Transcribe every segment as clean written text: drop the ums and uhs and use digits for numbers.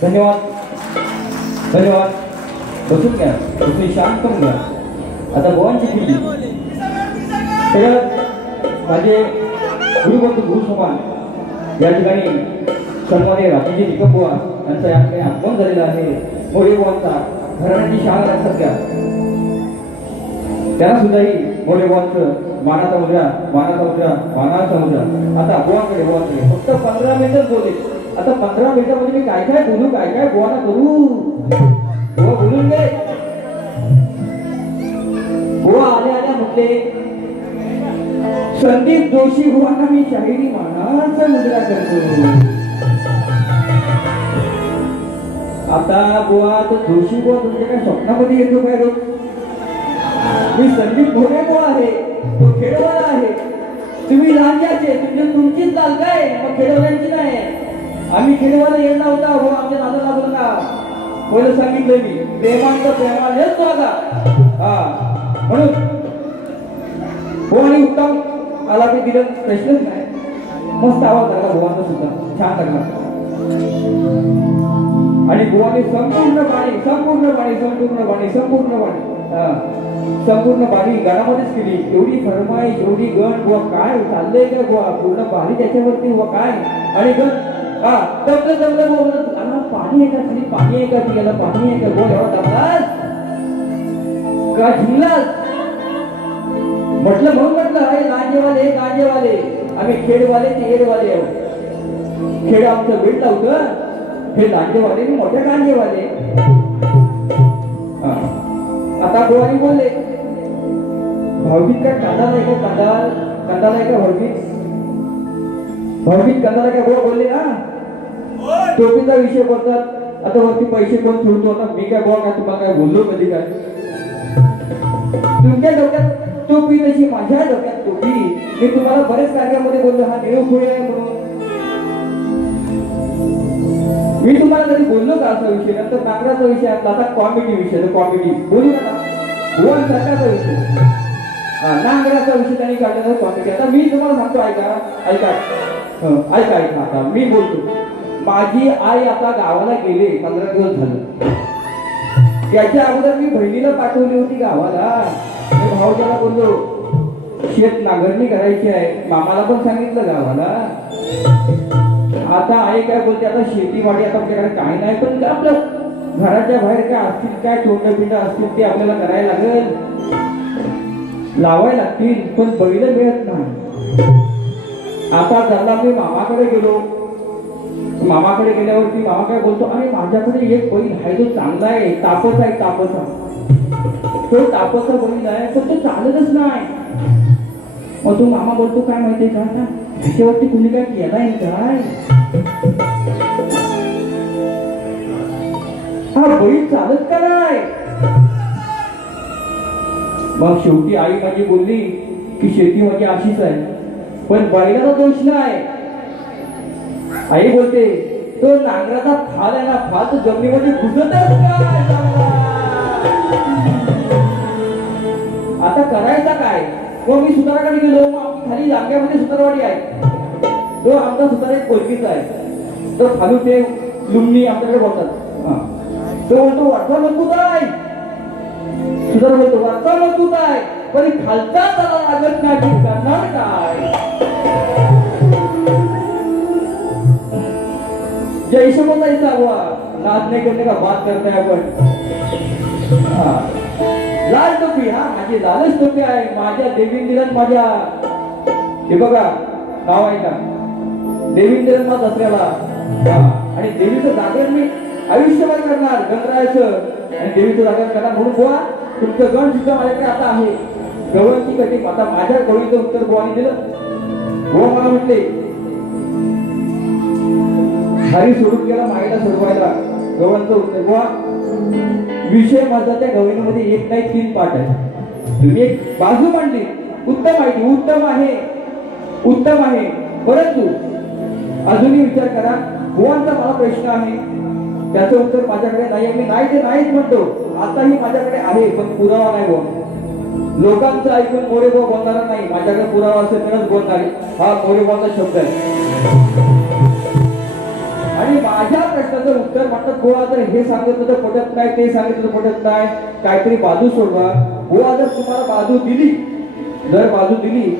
धन्यवाद धन्यवाद. बसून घ्या, तुम्ही शांत होऊन घ्या. आता बुवांची पिढी माझे गुरुबंधू गुरुसमान या ठिकाणी सन्माननीय राजेजी निकम बुवा यांचा या ठिकाणी आगमन झालेला आहे. मोरे बुवांचा घराण्याची शाळा लक्षात घ्या. त्यांना सुद्धाही मोरे बुवांचं मानाचा मुद्रा मानाचा मुद्रा मानाचा मुद्रा. आता बुवाकडे बुवाकडे फक्त 15 मिनिटच बोलले. आता 15 मिनिटांमध्ये मी काय काय बोलू काय काय बुवाना करू. बुवा बोलून दे. बुवा आले आल्या म्हटले संदीप जोशी बुवांना मी शाहिरी मानाचा मुद्रा करतो. आता बुवा तो जोशी बुवा तुमच्या काय स्वप्नामध्ये येतो काय रोज. मी संदीप भोरे बुवा आहे, तो खेडवाला आहे. तुम्ही लांजाचे तुमचीच चाल काय, मग खेडवाल्यांची नाही. आम्ही खेडवाला येणार होता हो, आमच्या दादा लागू नका. पहिलं सांगितलं मी प्रेमांत प्रेमानेच वागा. हा म्हणून हो आणि उत्तम आला ते दिलं प्रश्नच नाही. मस्त आवाज लागला बुवांचा सुद्धा छान लागला. आणि बुवाने संपूर्ण बाणी संपूर्ण बाणी संपूर्ण बाणी संपूर्ण बाणी संपूर्ण बाणी गाण्यामध्येच केली. एवढी फरमाईश एवढी गण बुवा काय चाललंय का बुवा, पूर्ण बाणी त्याच्यावरती बुवा काय. आणि गण हा जमलं जमलं बुवा पाणी आहे का खाली, पाणी आहे का तिला, पाणी आहे का बुवा. एवढा दमलास का झिंगलास म्हटलं. म्हणून म्हटलं अरे गांजेवाले गांजेवाले आम्ही खेडवाले ते एडवाले आहोत. खेड आमचं भेट लावतं, हे लांजेवाले मोठ्या गांजेवाले. आता बुवानी बोलले भावगीत काय कांदा नाही का, कांदा नाही का भावगीत, भावगीत कांदा नाही का बुवा बोलले ना. टोपीचा विषय बोलतात. आता वरती पैसे कोण सोडतो. आता मी काय बुवा काय तुम्हाला काय बोललो कधी काय. तुमच्या डोक्यात टोपी तशी माझ्या डोक्यात टोपी. मी तुम्हाला बरेच कार्यामध्ये बोललो हा देव खुळे आहे म्हणून. मी तुम्हाला कधी बोललो का असा विषय. नंतर नागराचा विषय आता कॉमेडी विषय, कॉमेडी बोलू नका. भुवन सरकारचा विषय नागराचा विषय त्यांनी काढलेला कॉमेडी. आता मी तुम्हाला सांगतो ऐका ऐका ऐका ऐका. आता मी बोलतो. माझी आई आता गावाला गेले 15 दिवस झाले. त्याच्या अगोदर मी बहिणीला पाठवली होती गावाला. भाऊजाला बोललो शेत नांगरणी करायची आहे. मामाला पण सांगितलं गावाला. आता आई काय बोलते आता शेतीवाडी आता आपल्याकडे काय नाही, पण आपलं घराच्या बाहेर काय असतील काय तोंड पिंड असतील ते आपल्याला करायला लागेल, लावायला लागतील. पण बैल मिळत नाही. आता झाला मी मामाकडे गेलो. मामाकडे गेल्यावरती मामा काय बोलतो अरे माझ्याकडे एक बैल आहे तो चांगला आहे, तापस आहे तापसा. तो तापसा बैल आहे पण तो चालतच नाही. मग तो मामा बोलतो काय माहितीये का आता त्याच्यावरती कुणी काय केलाय काय. हा बैल चालत का नाही. मग शेवटी आई माझी बोलली की शेती म्हणजे अशीच आहे पण बैलाचा दोष नाही. आई बोलते तो नांगराचा फाल आहे ना, फाल तो जमिनीमध्ये घुसतच काय. आता करायचा काय. मग मी सुताराकडे गेलो. खाली लांग्यामध्ये सुतारवाडी आहे. तो आमचा सुतार एक पोलकीचा आहे. तो खालून ते लुंगणी आमच्याकडे बोलतात. तो बोलतो वरचा मजबूत आहे. सुतार बोलतो वरचा मजबूत आहे पण खालचा त्याला लागत नाही करणार काय. जैसे बोलायचा हुआ नाद नहीं करने का बात करते हैं आपण. लाल टोपी हा माझी लालच टोपी आहे. माझ्या देवींदिरन माझ्या हे बघा नाव आहे का देवींदिरन माझा दसऱ्याला. आणि देवीचं जागरण मी आयुष्यभर करणार गणरायाचं आणि देवीचं जागरण करणार म्हणून बुवा तुमचं गण सुद्धा माझ्याकडे आता आहे. गवळची कधी आता माझ्या गवळीचं उत्तर बुवाने दिलं. बुवा मला म्हटले हरी सोडून गेला मायला सोडवायला. गवळांचं उत्तर बुवा विषय माझा त्या गवळीमध्ये एक नाही 3 पाठ आहे. तुम्ही एक बाजू मांडली उत्तम आहे उत्तम आहे उत्तम आहे. परंतु अजूनही विचार करा बुवांचा मला प्रश्न आहे त्याचं उत्तर माझ्याकडे नाही. मी नाही ते नाहीच म्हणतो. आताही माझ्याकडे आहे पण पुरावा नाही बुवा. लोकांचं ऐकून मोरे बुवा बोलणारा नाही. माझ्याकडे पुरावा असेल तरच बोलणार. हा मोरे बुवाचा शब्द आहे. आणि माझ्या प्रश्नाचं उत्तर म्हणतात बुवा जर हे सांगितलं तर पटत नाही ते सांगितलं तर पटत नाही काहीतरी बाजू सोडवा. बुवा जर तुम्हाला बाजू दिली जर बाजू दिली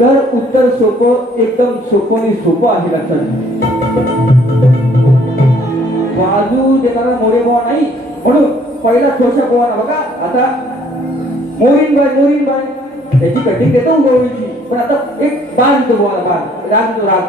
तर उत्तर सोपं एकदम सोपं आणि सोपं आहे. लक्षात बाजू देणारा मोरे बुवा नाही म्हणून पहिला थोडशा बुवाना बघा आता मोरीन बाय त्याची कटिंग देतो गवळीची पण आता एक बाण देतो बुवाला बाण राग तो राग.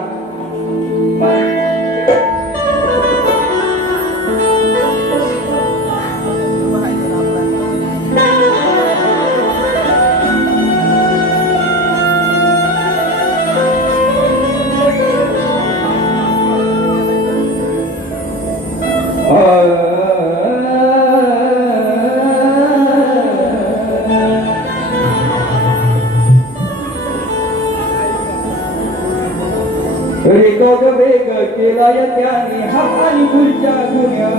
वेग केला त्याने हाताने खुर्च्या गुन्ह्या.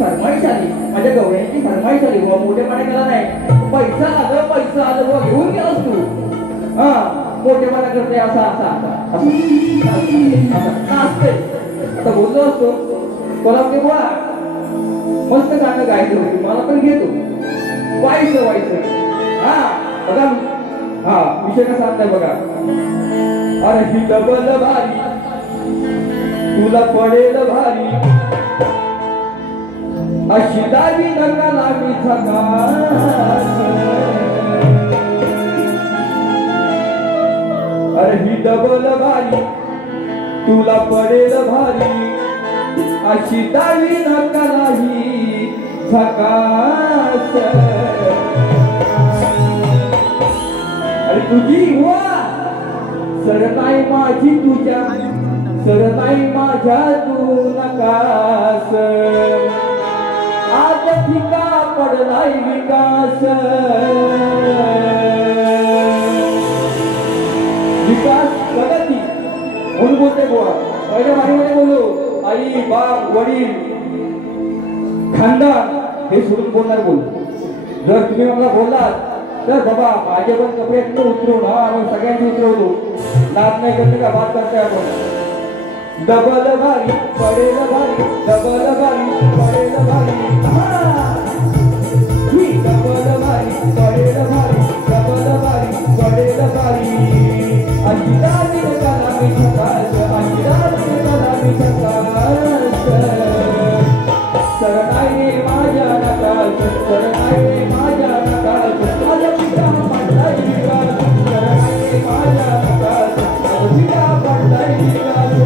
फरमाईश आली माझ्या गवळ्यांची फरमाईश आली बुवा मोठेपणा केला नाही. पैसा आलं बुवा घेऊन गेलास तू. मोठेपणा करते असा असा असा असते. आता बोललो असतो कोला बुवा मस्त गाणं गायचं होती मला पण घेतो व्हायचं बघा. विषय कसा आणलाय बघा. अरे ही डबल भारी तुला पडेल भारी अशी दावी नका लावी झकास. अरे ही डबल भारी तुला पडेल भारी अशी दावी नका लावी झकास. अरे तुझी हुआ सरनाई माझी तुझ्या सरनाई माझ्या तू नकास. आज ठिका पडलाय विकास प्रगती म्हणून बोलते बुवा. पहिल्या बारीमध्ये बोलू आई बाप वडील खानदान हे सोडून बोलणार बोल. जर तुम्ही मला बोललात तर बाबा माझे पण कपडे उतरवून सगळ्यांनी उतरवतो. नाद नाही करते का बात करते आपण. डबल भारी पडेल भारी डबल भारी पडेल भारी डबल भारी पडेल भारी डबल भारी पडेल भारी. अजिराजी कला मी झकास अजिराजी कला मी झकास. सरनाई माझ्या नकास सरनाई माझ्या नकास. माझ्या पिता पडलाय विकास सरनाई माझ्या नकास पिता पडलाय विकास.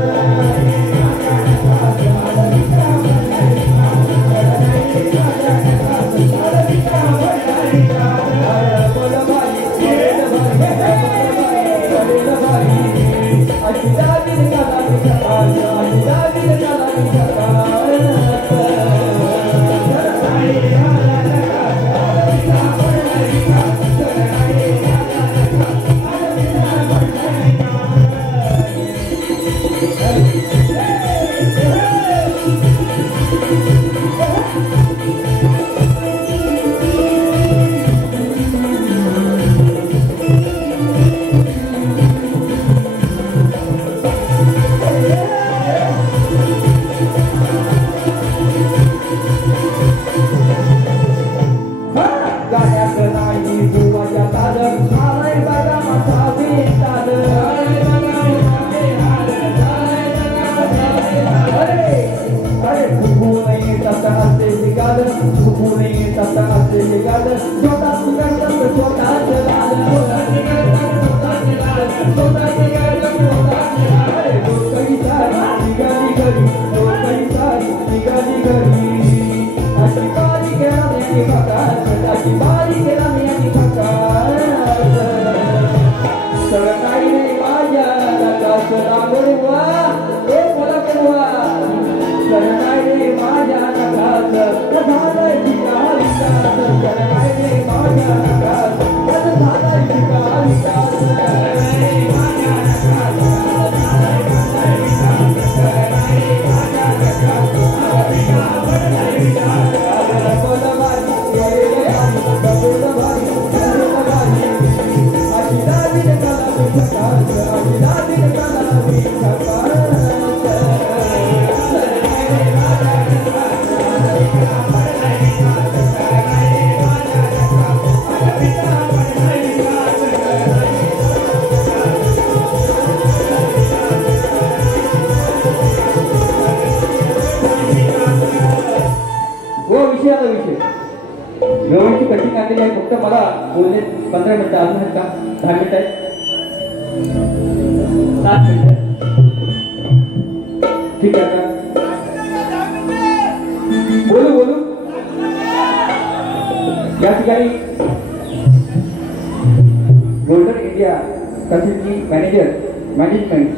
गवळची कटिंग आलेली आहे. फक्त मला बोलले 15 मिनिटं अजून आहेत का? 10 मिनिटं आहेत, 7 मिनिटं. ठीक आहे का? बोलू या ठिकाणी golden India consulting management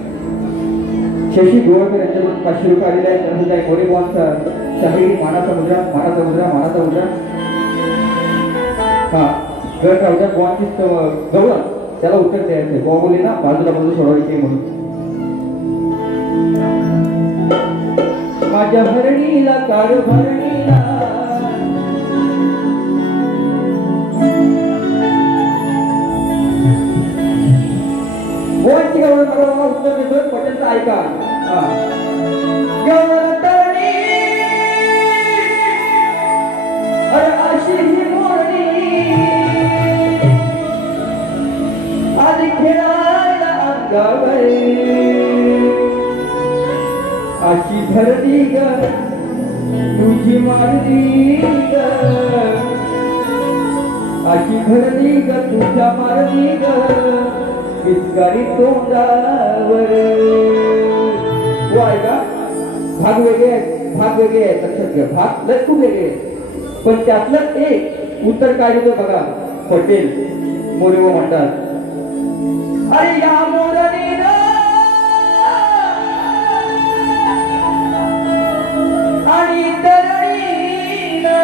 Shashi Gowalkar यांच्याकडून 500 रुपये आलेले आहेत. त्यानंतर गोरेगावचा शाहिरी मानाचा मुद्रा हा गडगावच्या गोवांची गवळण त्याला उत्तर द्यायचं. गोवा बोलले ना बाजूला सोडवायचे म्हणून. माझ्या भरणीला काळ भरणीला गोवांची गवळण मला उत्तर देतोय. पर्यंत ऐका. गवळण तरणी अरे अशी ही आधी खेळायला अंगावर अशी धरती ग तुझी मारली ग अशी धरती ग तुझ्या मारली ग पिचकारी तोंडावर. हो आहे का? भाग वेगळे आहेत लक्षात घ्या. भाग लय खूप वेगळे आहेत पण त्यातलं एक उत्तर काय होतं बघा. पटेल मोरेवा म्हणतात अरे या मोरणीनं आणि तरणीनं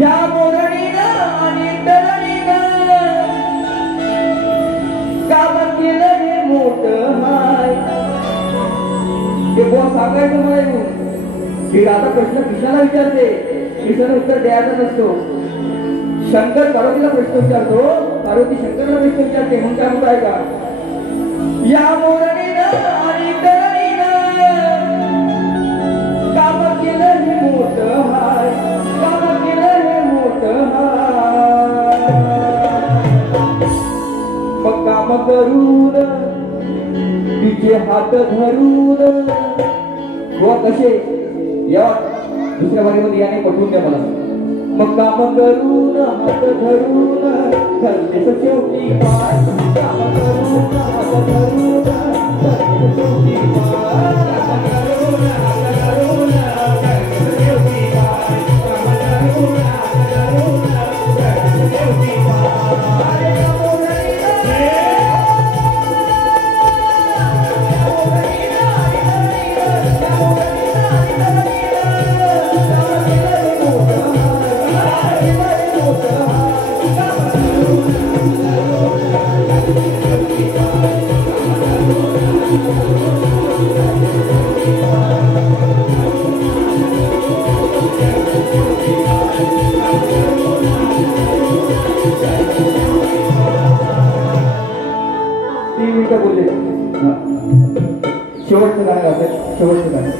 या मोरणीनं आणि तरणीनं काम केलं हे मोठं हाय. ते बोल सांगायचं मला येऊन की आता प्रश्न किशाला विचारते. किशाला उत्तर द्यायचा नसतो. शंकर पार्वतीला प्रश्न विचारतो, पार्वती शंकरला प्रश्न विचारते. म्हणून काय होत आहे का? या मोरणीनं आणि तरणीनं काम केलं हे मोठं हाय. काम केलं हे मोठं हाय. मग काम करून तिचे हात धरून हो कसे या दुसऱ्या बारीमध्ये याने पटवून द्या मला. मग काम करून हात धरून धरलेस शेवटी पाय. काम करून हात धरून धरलेस शेवटी पाय. काम करून हात धरून धरलेस शेवटी पाय. काम करून हात धरून धरलेस शेवटी पाय. शेवटचं गाणं गातात. शेवटचं गाणं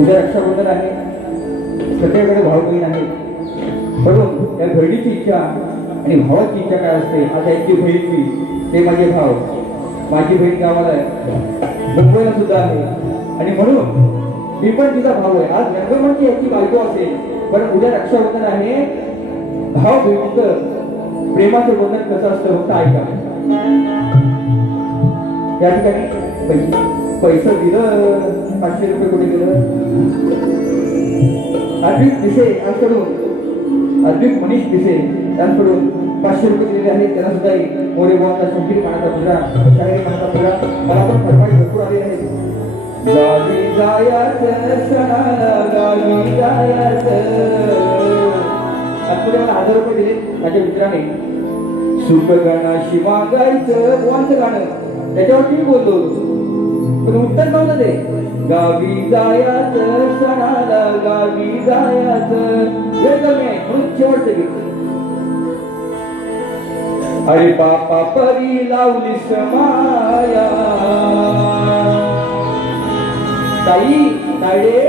उद्या रक्षाबंधन आहे, सगळ्याकडे भाऊ बहीण आहे, म्हणून या बहिणीची इच्छा आणि भावाची इच्छा काय असते. आता यांची बहीण मी, ते माझे भाव, माझी बहीण गावाला आहे, मुंबईला सुद्धा आहे, आणि म्हणून मी पण तिचा भाऊ आहे. आज रंगमंची याची बायको असेल, पण उद्या रक्षाबंधन आहे. भाव बहिणीचं प्रेमाचं बंधन कसं असतं फक्त ऐका. या ठिकाणी पैसे दिलं, 500 रुपये कोणी दिलं. अद्विक दिसे यांकडून, अद्विक मनीष दिसे यांकडून 500 रुपये दिलेले आहेत. त्यांना सुद्धा मोरे बोलता संगीत मानाचा पुरा, शाहीर मानाचा पुरा, मला पण फरमाई भरपूर आलेले आहेत. गावी जायचं सणाला, गावी जायचं. पुढे मला 1000 रुपये दिले माझ्या मित्राने. सुख गाणाशी मागायचं बुवांचं गाणं, त्याच्यावरती मी बोललो, पण उत्तर नव्हतं ते. गावी जायचं सणाला, गावी जायचं. वेळ कमी आहे म्हणून शेवटचं गीत. अरे बापा परी लावली समाया, ताई तायडे,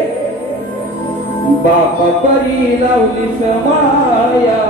बापा परी लावली समाया.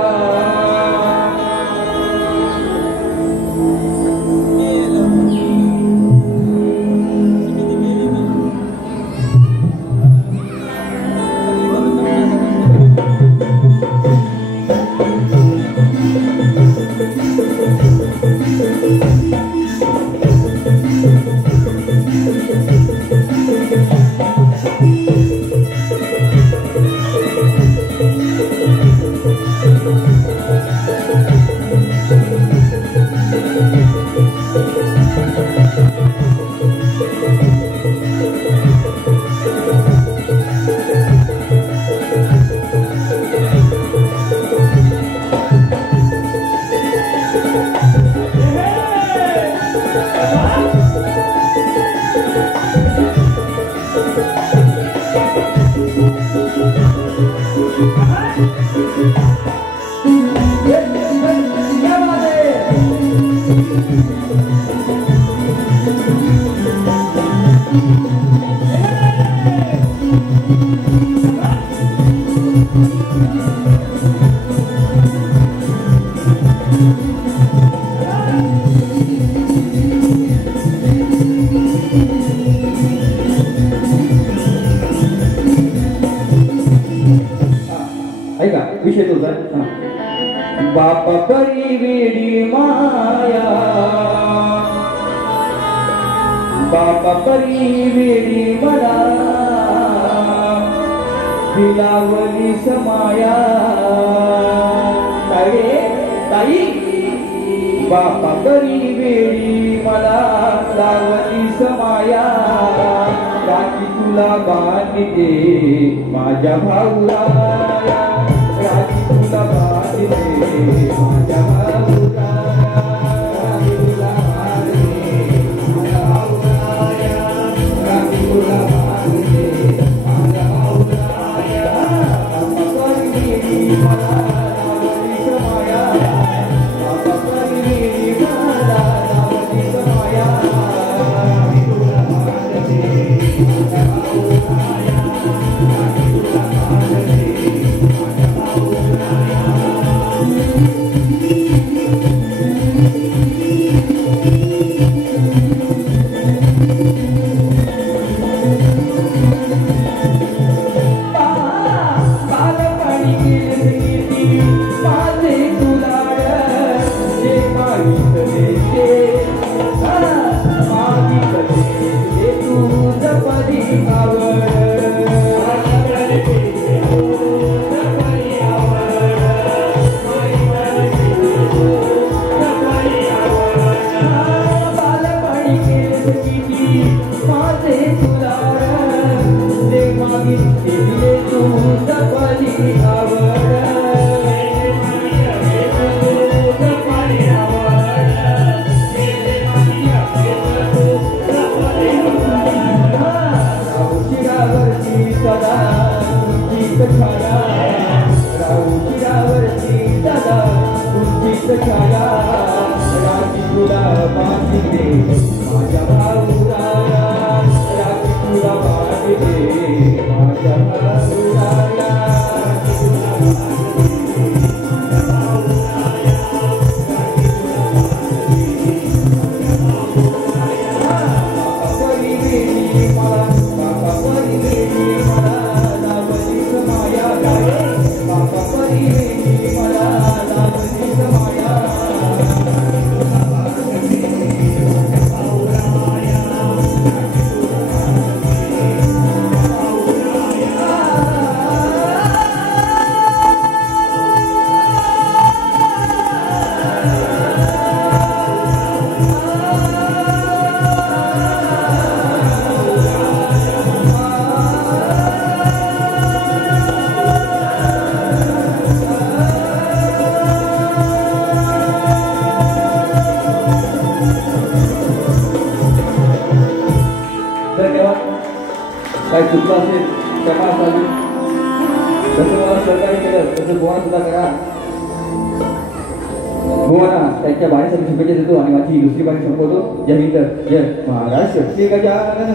बापा परी वेडी माया, बापा परी वेडी मला, दिलावली समाया. ताई बापा परी वेडी मला, लावली समाया. राखी तुला बांधते माझ्या भाऊला, राखी तुला बांधते माझ्या भाऊला, राखी तुला बांधते माझ्या भाऊला, राखी तुला बांधते माझ्या भाऊला. बापा परी वेडी मला, लावली समाया, बापा परी वेडी मला, लावली समाया. राखी तुला बांधते माझ्या भाऊला, राखी तुला बांधते माझ्या भाऊला. राखी तुला बांधते माझ्या भाऊला. काय चुकलं असेल क्षमा असावी. जसं मला सहकार्य केलं तसं बुवा सुद्धा करा. बुवाना त्यांच्या बाणीसाठी शुभेच्छा देतो आणि माझी दुसरी बाणी संपवतो. जय हिंद जय महाराष्ट्र. गजानन